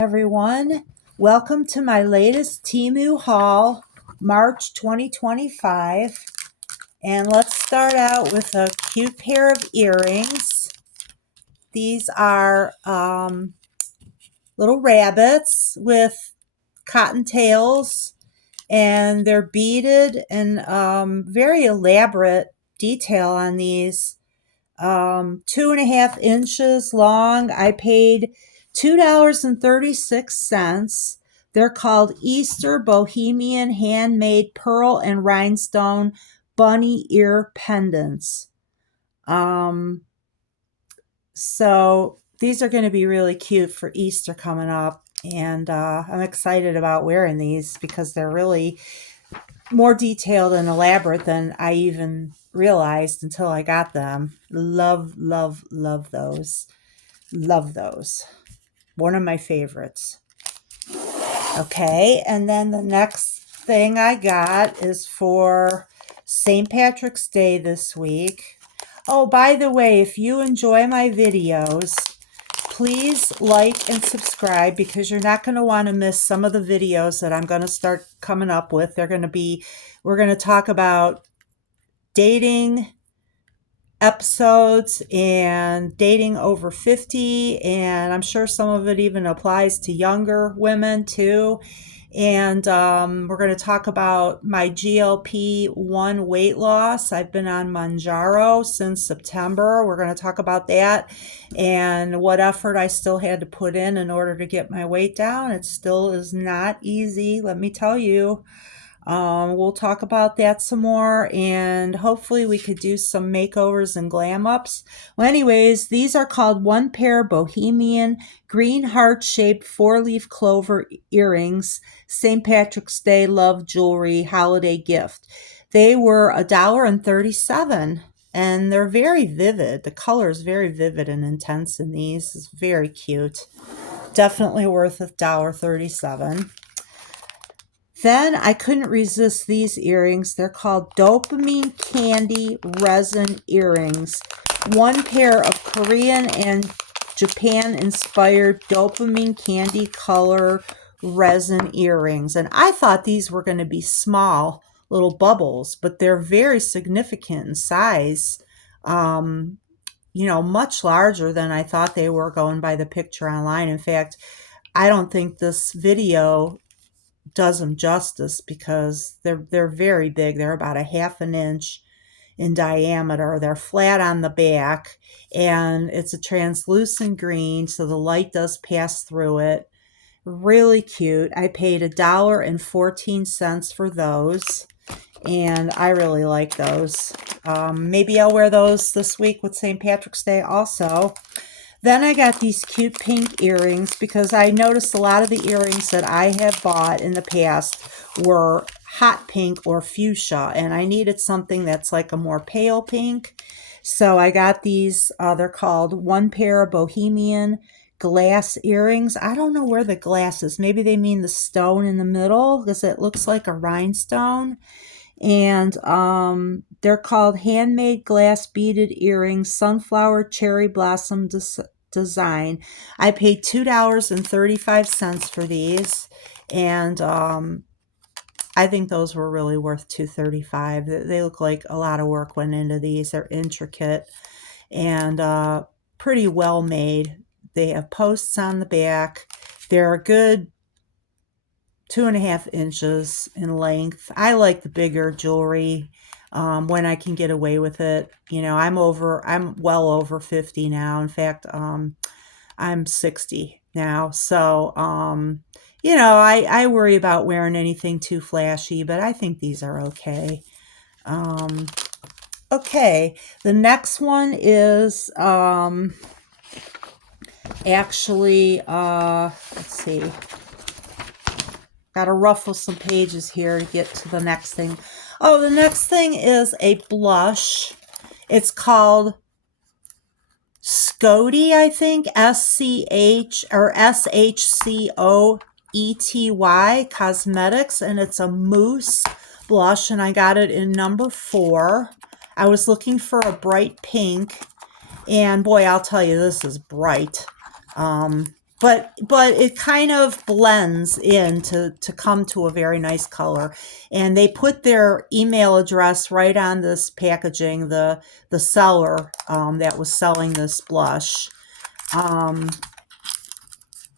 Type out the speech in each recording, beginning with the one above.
Everyone, welcome to my latest Temu haul, March 2025. And let's start out with a cute pair of earrings. These are little rabbits with cottontails, and they're beaded and very elaborate detail on these. 2.5 inches long. I paid $2.36. They're called Easter Bohemian Handmade Pearl and Rhinestone Bunny Ear Pendants. So these are going to be really cute for Easter coming up. And I'm excited about wearing these because they're really more detailed and elaborate than I even realized until I got them. Love, love, love those. Love those. One of my favorites. Okay, and then the next thing I got is for St. Patrick's Day this week. Oh, by the way, if you enjoy my videos, please like and subscribe because you're not going to want to miss some of the videos that I'm going to start coming up with. We're going to talk about dating episodes and dating over 50, and I'm sure some of it even applies to younger women too. And we're going to talk about my GLP-1 weight loss. I've been on Manjaro since September. We're going to talk about that and what effort I still had to put in order to get my weight down. It still is not easy, let me tell you. We'll talk about that some more, and hopefully we could do some makeovers and glam ups. Well, anyways, these are called One Pair Bohemian Green Heart-Shaped 4-Leaf Clover Earrings, St. Patrick's Day Love Jewelry Holiday Gift. They were $1.37, and they're very vivid. The color is very vivid and intense in these. It's very cute. Definitely worth $1.37. Then I couldn't resist these earrings. They're called Dopamine Candy Resin Earrings. One pair of Korean and Japan-inspired dopamine candy color resin earrings. And I thought these were going to be small little bubbles, but they're very significant in size. Much larger than I thought they were going by the picture online. In fact, I don't think this video does them justice because they're very big. They're about 1/2 inch in diameter. They're flat on the back, and it's a translucent green, so the light does pass through it. Really cute. I paid $1.14 for those, and I really like those. Maybe I'll wear those this week with St. Patrick's Day also. Then I got these cute pink earrings because I noticed a lot of the earrings that I have bought in the past were hot pink or fuchsia, and I needed something that's like a more pale pink. So I got these, they're called One Pair Bohemian Glass Earrings. I don't know where the glass is. Maybe they mean the stone in the middle because it looks like a rhinestone. And they're called Handmade Glass Beaded Earrings, Sunflower Cherry Blossom Design. I paid $2.35 for these, and I think those were really worth $2.35. They look like a lot of work went into these. They're intricate and pretty well made. They have posts on the back. They're a good 2.5 inches in length. I like the bigger jewelry when I can get away with it. I'm well over 50 now. In fact, I'm 60 now. So, I worry about wearing anything too flashy, but I think these are okay. Okay, the next one is actually, let's see. Got to ruffle some pages here to get to the next thing. Oh, the next thing is a blush. It's called Scody, I think, SCH or SHCOETY Cosmetics, and it's a mousse blush, and I got it in number 4. I was looking for a bright pink, and boy, I'll tell you, this is bright. but it kind of blends in to come to a very nice color. And they put their email address right on this packaging, the seller that was selling this blush.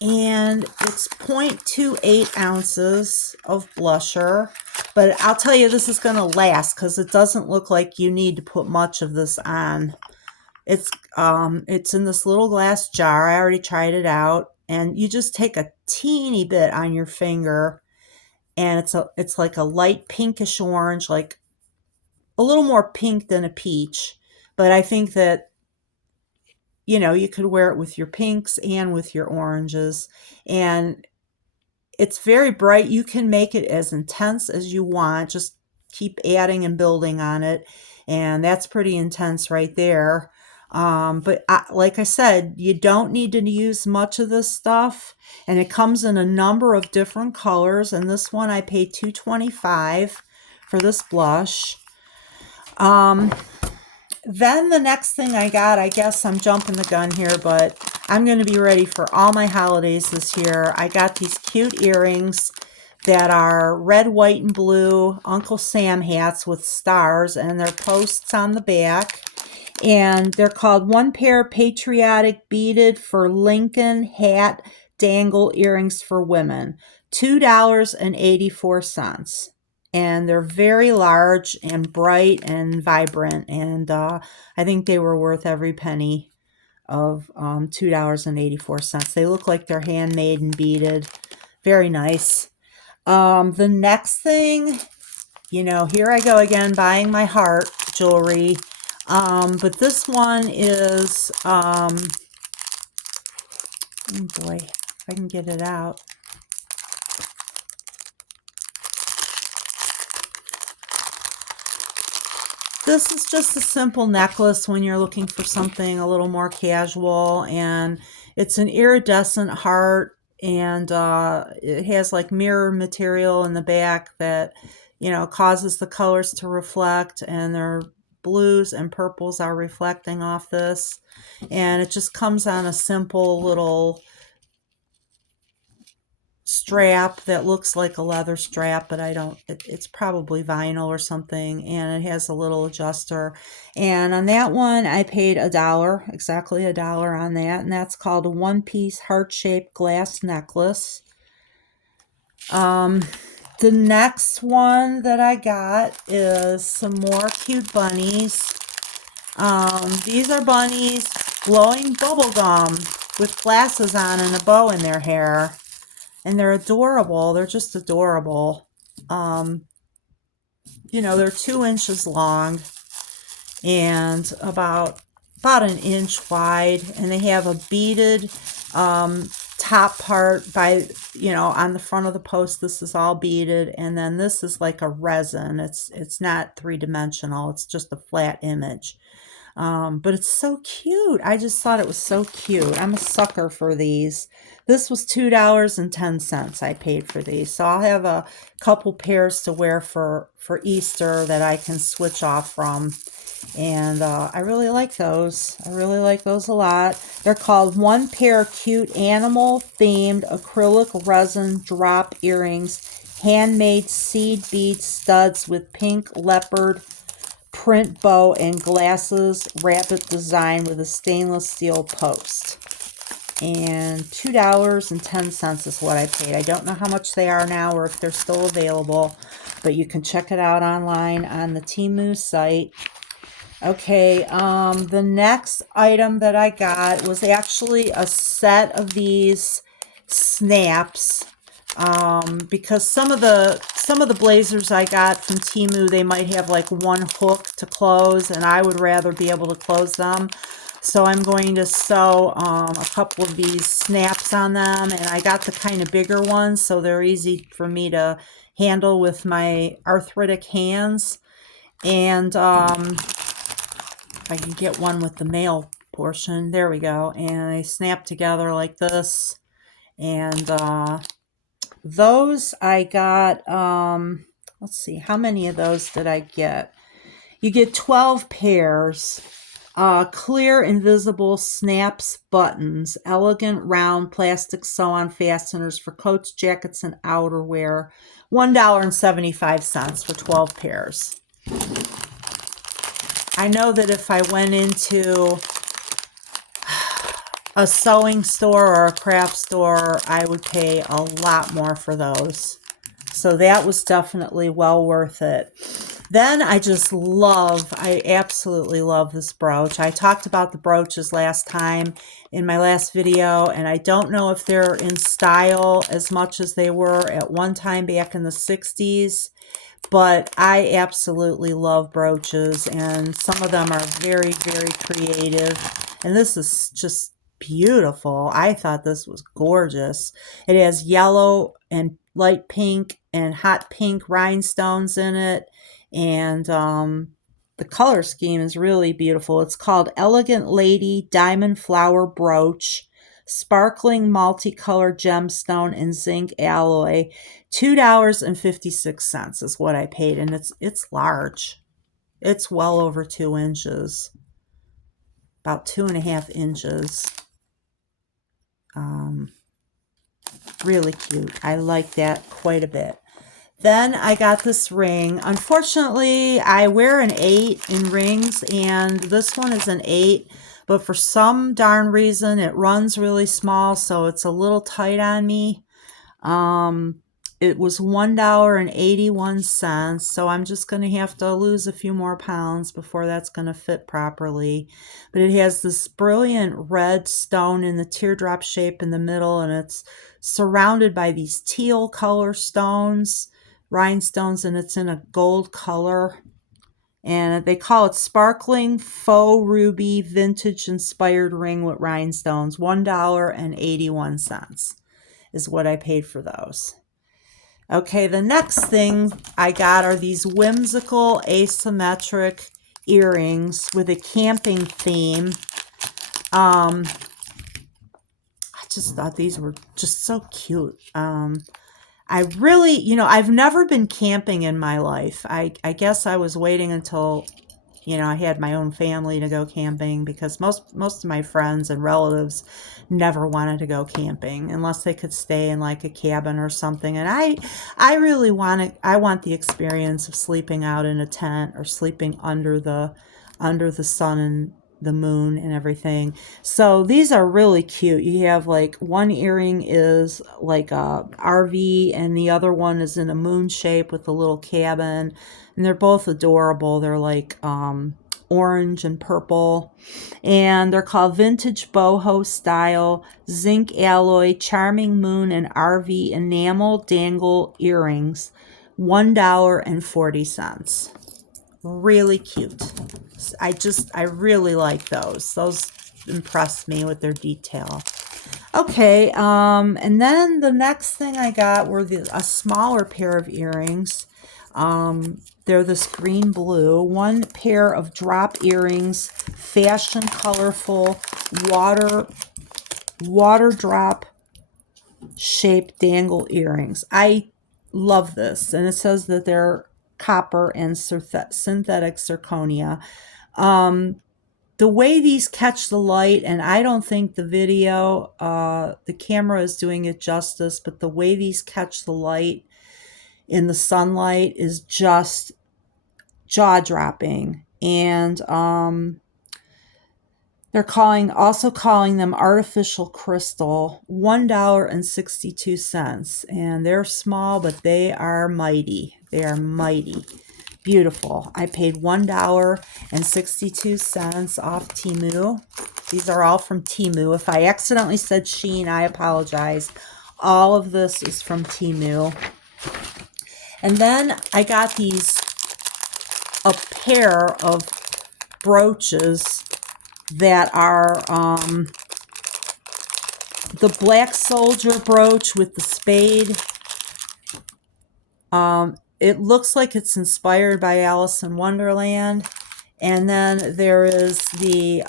And it's 0.28 ounces of blusher, but I'll tell you, this is going to last because it doesn't look like you need to put much of this on. It's in this little glass jar. I already tried it out, and you just take a teeny bit on your finger, and it's like a light pinkish orange, like a little more pink than a peach. But I think that, you know, you could wear it with your pinks and with your oranges, and it's very bright. You can make it as intense as you want. Just keep adding and building on it. And that's pretty intense right there. Like I said, you don't need to use much of this stuff. And it comes in a number of different colors. And this one I paid $2.25 for this blush. Then the next thing I got, I guess I'm jumping the gun here, but I'm going to be ready for all my holidays this year. I got these cute earrings that are red, white, and blue Uncle Sam hats with stars, and they're posts on the back. And they're called One Pair Patriotic Beaded for Lincoln Hat Dangle Earrings for Women, $2.84. And they're very large and bright and vibrant, and I think they were worth every penny of $2.84. They look like they're handmade and beaded. Very nice. The next thing, you know, here I go again buying my heart jewelry. But this one is, oh boy, if I can get it out. This is just a simple necklace when you're looking for something a little more casual, and it's an iridescent heart, and it has like mirror material in the back that, you know, causes the colors to reflect, and their blues and purples are reflecting off this. And it just comes on a simple little strap that looks like a leather strap, but it's probably vinyl or something, and it has a little adjuster. And on that one I paid $1, exactly $1 on that, and that's called a one-piece heart-shaped glass necklace. The next one that I got is some more cute bunnies. These are bunnies blowing bubble gum with glasses on and a bow in their hair. And they're adorable. They're just adorable. You know, they're 2 inches long and about an inch wide. And they have a beaded top part by, you know, on the front of the post. This is all beaded. And then this is like a resin. It's not three-dimensional. It's just a flat image. But it's so cute. I just thought it was so cute. I'm a sucker for these. This was $2.10 I paid for these. So I'll have a couple pairs to wear for Easter that I can switch off from. And I really like those. I really like those a lot. They're called One Pair Cute Animal Themed Acrylic Resin Drop Earrings, Handmade Seed Bead Studs with pink leopard print bow and glasses, rabbit design with a stainless steel post. And $2.10 is what I paid. I don't know how much they are now or if they're still available, but you can check it out online on the Temu site. Okay, the next item that I got was actually a set of these snaps. Because some of the blazers I got from Temu, they might have like one hook to close, and I would rather be able to close them. So I'm going to sew a couple of these snaps on them, and I got the kind of bigger ones, so they're easy for me to handle with my arthritic hands. And if I can get one with the male portion, there we go. And they snap together like this, and those I got, let's see, how many of those did I get? You get 12 pairs. Clear invisible snaps buttons, elegant round plastic sew-on fasteners for coats, jackets, and outerwear. $1.75 for 12 pairs. I know that if I went into a sewing store or a craft store, I would pay a lot more for those. So that was definitely well worth it. Then I absolutely love this brooch. I talked about the brooches last time in my last video, and I don't know if they're in style as much as they were at one time back in the 60s, but I absolutely love brooches, and some of them are very, very creative. And this is just beautiful. I thought this was gorgeous. It has yellow and light pink and hot pink rhinestones in it. And the color scheme is really beautiful. It's called Elegant Lady Diamond Flower Brooch, Sparkling Multicolored Gemstone and Zinc Alloy. $2.56 is what I paid, and it's large. It's well over 2 inches, about 2.5 inches. Really cute. I like that quite a bit. Then I got this ring. Unfortunately, I wear an 8 in rings, and this one is an 8, but for some darn reason, it runs really small, so it's a little tight on me. It was $1.81, so I'm just going to have to lose a few more pounds before that's going to fit properly. But it has this brilliant red stone in the teardrop shape in the middle, and it's surrounded by these teal color stones, rhinestones, and it's in a gold color. And they call it Sparkling Faux Ruby Vintage Inspired Ring with Rhinestones. $1.81 is what I paid for those. Okay, the next thing I got are these whimsical asymmetric earrings with a camping theme. I just thought these were just so cute. I really, I've never been camping in my life. I guess I was waiting until, I had my own family to go camping, because most of my friends and relatives never wanted to go camping unless they could stay in like a cabin or something. And I really I want the experience of sleeping out in a tent or sleeping under the sun and the moon and everything. So these are really cute. You have like one earring is like a RV, and the other one is in a moon shape with a little cabin, and they're both adorable. They're like orange and purple, and they're called Vintage Boho Style Zinc Alloy Charming Moon and RV Enamel Dangle Earrings. $1.40. Really cute. I really like those. Those impressed me with their detail. Okay, and then the next thing I got were a smaller pair of earrings. They're this green blue. One pair of drop earrings, fashion colorful, water drop shaped dangle earrings. I love this, and it says that they're copper and synthetic zirconia. The way these catch the light, and I don't think the video, the camera is doing it justice, but the way these catch the light in the sunlight is just jaw-dropping. And they're also calling them artificial crystal. $1.62. And they're small, but they are mighty. They are mighty. Beautiful. I paid $1.62 off Temu. These are all from Temu. If I accidentally said Shein, I apologize. All of this is from Temu. And then I got a pair of brooches that are the Black Soldier brooch with the spade. It looks like it's inspired by Alice in Wonderland. And then there is the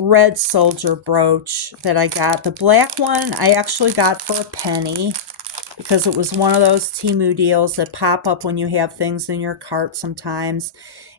red soldier brooch that I got. The black one I actually got for a penny. because it was one of those Temu deals that pop up when you have things in your cart sometimes.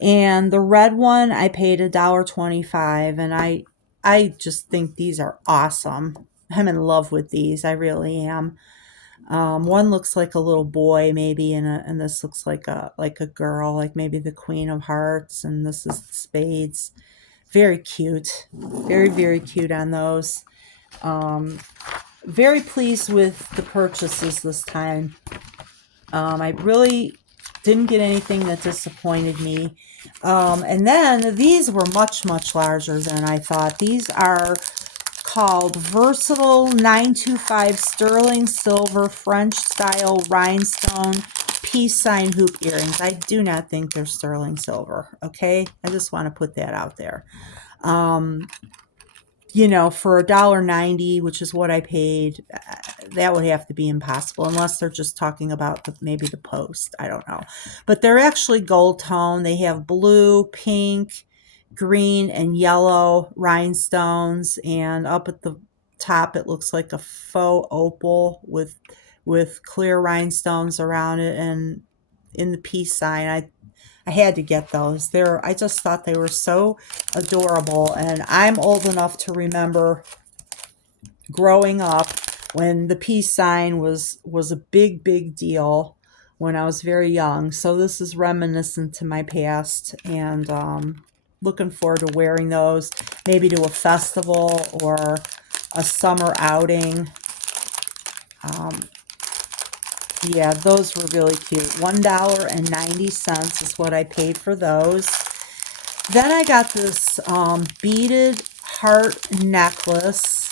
And the red one, I paid $1.25, and I just think these are awesome. I'm in love with these. I really am. One looks like a little boy, maybe, and this looks like a girl, like maybe the Queen of Hearts, and this is spades. Very cute, very very cute on those. Very pleased with the purchases this time. I really didn't get anything that disappointed me. And then these were much, much larger than I thought. These are called Versatile 925 Sterling Silver French Style Rhinestone Peace Sign Hoop Earrings. I do not think they're sterling silver, okay? I just want to put that out there. You know, for $1.90, which is what I paid, that would have to be impossible, unless they're just talking about maybe the post. I don't know. But they're actually gold tone. They have blue, pink, green, and yellow rhinestones. And up at the top, it looks like a faux opal with clear rhinestones around it. And in the peace sign, I had to get those. I just thought they were so adorable. And I'm old enough to remember growing up when the peace sign was a big, big deal when I was very young. So this is reminiscent to my past, and looking forward to wearing those, maybe to a festival or a summer outing. Yeah, those were really cute. $1.90 is what I paid for those. Then I got this beaded heart necklace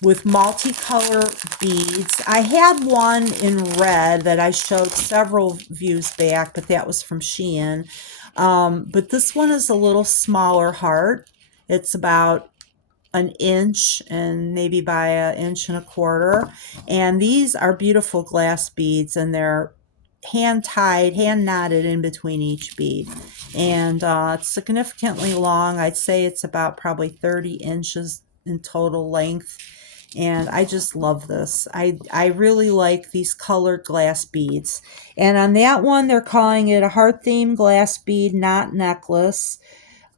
with multicolor beads. I had one in red that I showed several views back, but that was from Shein. But this one is a little smaller heart. It's about an inch and maybe by an inch and a quarter. And these are beautiful glass beads, and they're hand tied, hand knotted in between each bead. And it's significantly long. I'd say it's about probably 30 inches in total length. And I just love this. I really like these colored glass beads. And on that one, they're calling it a heart themed glass bead knot necklace.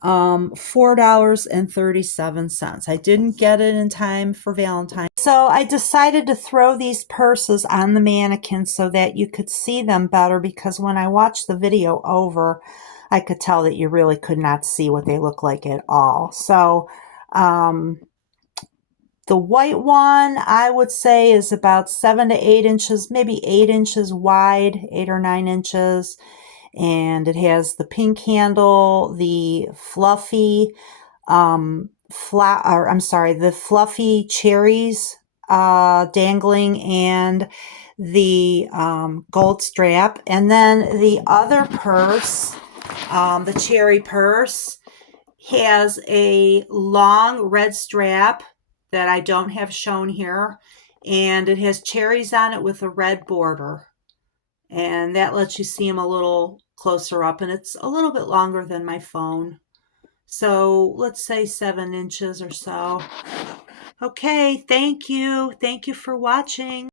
$4.37. I didn't get it in time for Valentine's. So I decided to throw these purses on the mannequin so that you could see them better, because when I watched the video over, I could tell that you really could not see what they look like at all. So the white one, I would say, is about 7 to 8 inches, maybe 8 inches wide, 8 or 9 inches. And it has the pink handle, the fluffy the fluffy cherries dangling, and the gold strap. And then the other purse, the cherry purse, has a long red strap that I don't have shown here, and it has cherries on it with a red border. And that lets you see them a little closer up, and it's a little bit longer than my phone. So let's say 7 inches or so. Okay, thank you. Thank you for watching.